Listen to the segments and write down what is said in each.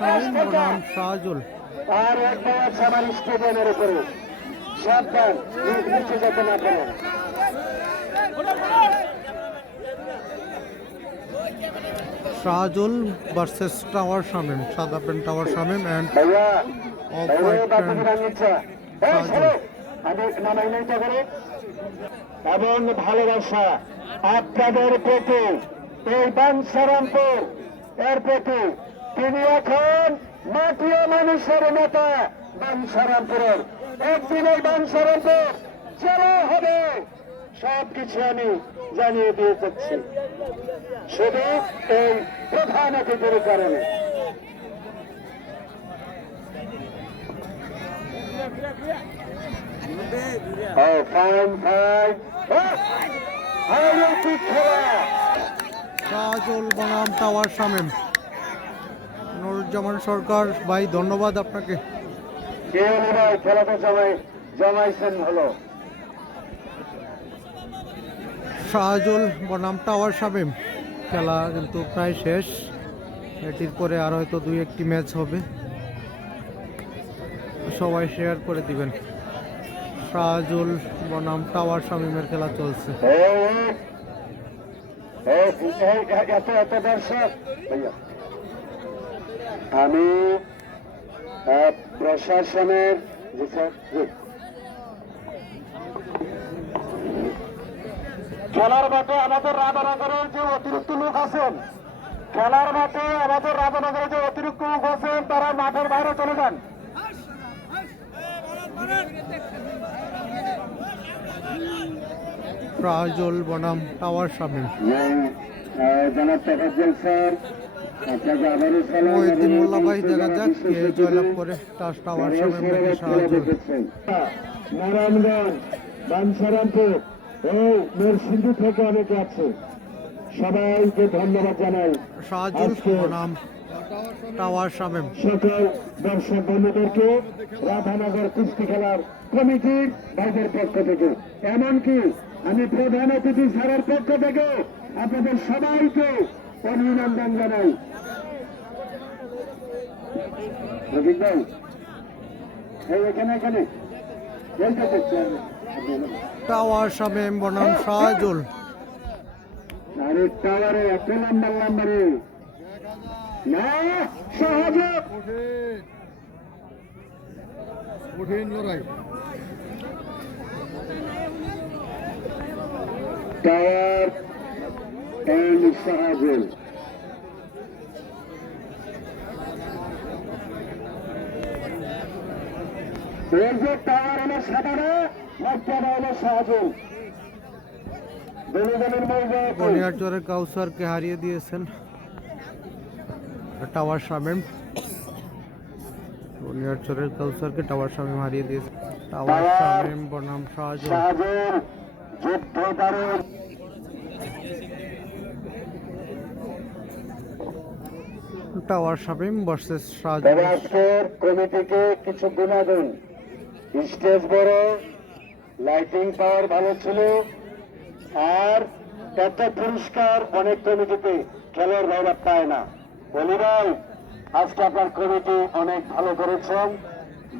শামীম বনাম শাহজুল। আর একটা আছে আমার স্টেডিয়ামের উপরে, সাবধান নিচে যেতে না পারেন। শাহজুল ভার্সেস টাওয়ার শামীম, সাদা প্যান্ট টাওয়ার শামীম এন্ড ভাইয়া অফ হোয়াইট প্যান্ট শাহজুল। আমি নামাইনাইটা করে এবং ভালোবাসা আপনাদের প্রতি এই বাঞ্ছারামপুর এর প্রতি। তিনি এখন মাটিয়া মানুষের নেতা বাঞ্ছারামপুরের। একদিন এই বাঞ্ছারামপুর জেলা হবে, সবকিছু আমি জানিয়ে দিয়ে যাচ্ছি, শুধু এই প্রধান অতিথির কারণে। শাহজুল বনাম টাওয়ার শামীম। নুরুজ্জামান সরকার ভাই, ধন্যবাদ আপনাকে। ভাই খেলাটা জমাইছেন ভালো। শাহজুল বনাম টাওয়ার শামীম, খেলা কিন্তু প্রায় শেষ। এটির পরে আর হয়তো দুই একটি ম্যাচ হবে, সবাই শেয়ার করে দিবেন। শাহজুল বনাম টাওয়ার শামীমের খেলা চলছে। এত দর্শক আমি প্রশাসনের খেলার মাঠে আমাদের রাধানগরের যে অতিরিক্ত লোক আছেন, খেলার মাঠে আমাদের রাধানগরের যে অতিরিক্ত লোক আছেন তারা মাঠের বাইরে চলে যান। শাহজুল বনাম টাওয়ার শামীম। জনাব তাফাজ্জল স্যার, মহিউদ্দিন মোল্লা ভাই, দেখা যাক কে জয়লাভ করে, টাওয়ার শামীম নাকি শাহজুল। নারায়ণগঞ্জ, বাঞ্ছারামপুর এই নরসিংদী থেকে অনেকে আছে, সবাইকে ধন্যবাদ জানাই। শাহজুল বনাম টাওয়ার শামীম। সকল দর্শক বন্ধুদেরকে রাধানগর কুস্তি খেলার কমিটির ভাইদের পক্ষ থেকে, এমনকি আমি প্রধান অতিথি স্যারের পক্ষ থেকে আপনাদের সবাইকে অভিনন্দন জানাই। রবীন ভাই এখানে এখানে টাওয়ার শামীম বনাম শাহজুল। আরে টাওয়ারে এত নাম্বারে না, শাহজুল কঠিন লড়াই। Tower and Shahjul. এই যে টাওয়ার হলো সাদারা, মর্যাদা হলো শাহজুল। বনিয়ারচরের কাউসারকে হারিয়ে দিয়েছেন টাওয়ার শামীম। বনিয়ারচরের কাউসারকে টাওয়ার শামীম হারিয়ে দিয়েছেন। টাওয়ার শামীম বনাম শাহজুল। Tower Shamim versus Shahjul. আজকের কমিটিকে কিছু গুণাগুণ, স্টেজ বড়, লাইটিং পাওয়ার ভালো ছিল, আর এত পুরস্কার অনেক কমিটিতে খেলার ভাইরা পায় না। বলি ভাই, আজকে আপনার কমিটি অনেক ভালো করেছেন।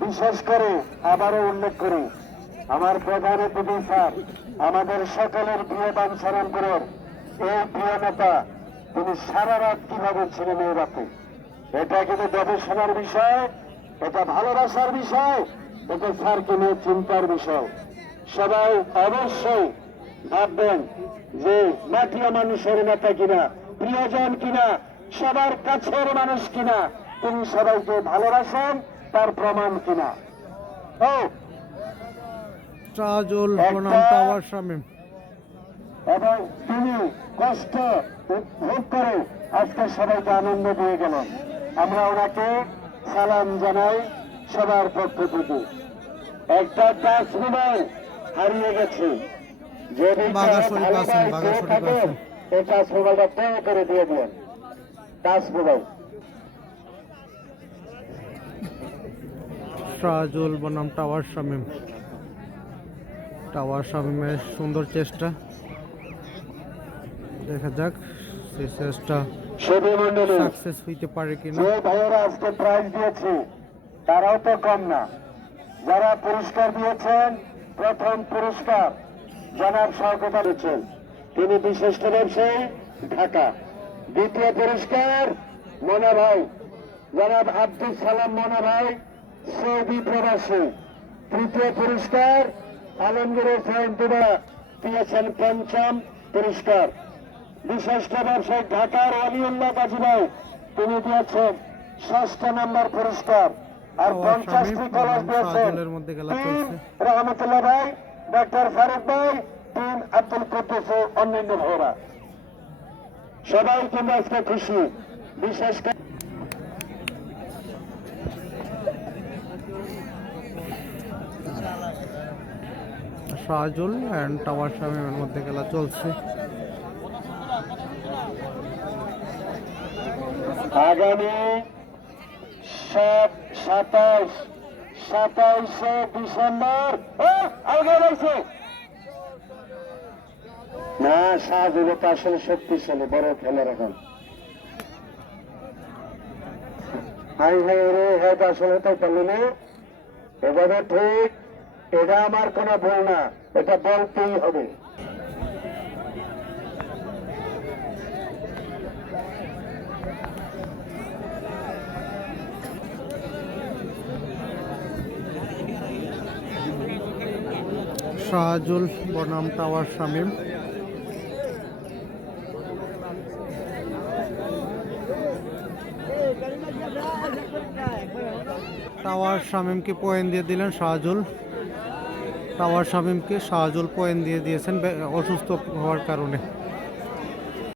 বিশেষ করে আবারও উল্লেখ করি, আমার প্রধান অতিথি স্যার, আমাদের সকলের প্রিয় বাঞ্ছারামপুরের এই প্রিয় নেতা, তিনি সারা রাত কিভাবে ছিলেন এই রাতে। এটা কিন্তু গবেষণার বিষয়, এটা ভালোবাসার বিষয়, এটা স্যারকে নিয়ে চিন্তার বিষয়। সবাই অবশ্যই ভাববেন যে মাটিয়া মানুষের নেতা কিনা, প্রিয়জন কিনা, সবার কাছের মানুষ কিনা, তিনি সবাইকে ভালোবাসেন তার প্রমাণ কিনা। ও শাহজুল বনাম টাওয়ার শামীম। এবং তিনি কষ্ট ভোগ করে আজকে সবাইকে আনন্দ দিয়ে গেলেন। আমরা ওনাকে সালাম জানাই সবার পক্ষ থেকে। একটা টাচ মোবাইল হারিয়ে গেছে, যদি এই টাচ মোবাইলটা তৈরি করে দিয়ে দিলেন। টাচ মোবাইল শাহজুল বনাম টাওয়ার শামীম। টাওয়ার শামীমের সুন্দর চেষ্টা, দেখা যাক সেই চেষ্টা সুধী মন্ডলী, সাকসেস হইতে পারে কিনা। যে ভাইয়েরা আজকে প্রাইজ দিয়েছে তারাও তো কম না। যারা পুরস্কার দিয়েছেন, প্রথম পুরস্কার জনাব শওকত দিয়েছেন, তিনি বিশিষ্ট ব্যবসায়ী, ঢাকা। দ্বিতীয় পুরস্কার মনা ভাই, জনাব আব্দুল সালাম মনা ভাই, সৌদি প্রবাসী। তৃতীয় পুরস্কার আলমগীর হোসেন দুবা দিয়েছেন পঞ্চম পুরস্কার। বিশিষ্ট ব্যবসায়ী ঢাকার অলিউল্লাহ গাজী ভাই, তিনি দিয়েছেন 6ষ্ঠ নম্বর পুরস্কার। আর 50টি কলস দিয়েছেন শাহজালের মধ্যে খেলা টিম চলছে। রহমতুল্লাহ ভাই, ডক্টর ফারুক ভাই, টিম আব্দুল কুদ্দুস ও অন্যান্য ভাইরা। সবাই কিন্তু আজকে খুশি, বিশেষ করে শাহজুল অ্যান্ড টাওয়ার শামীমের মধ্যে খেলা চলছে। আগামী 27শে ডিসেম্বর আগে রয়েছে না। শাহজুল তো আসলে শক্তিশালী বড় খেলার এখন। হাই হাই রে, হ্যাঁ আসলে তো পারল এভাবে ঠিক। এটা আমার কোনো ভুল না, এটা বলতেই হবে। শাহজুল বনাম টাওয়ার শামীম। টাওয়ার শামীমকে পয়েন্ট দিয়ে দিলেন শাহজুল। টাওয়ার শামীমকে শাহজুল পয়েন্ট দিয়ে দিয়েছেন অসুস্থ হওয়ার কারণে।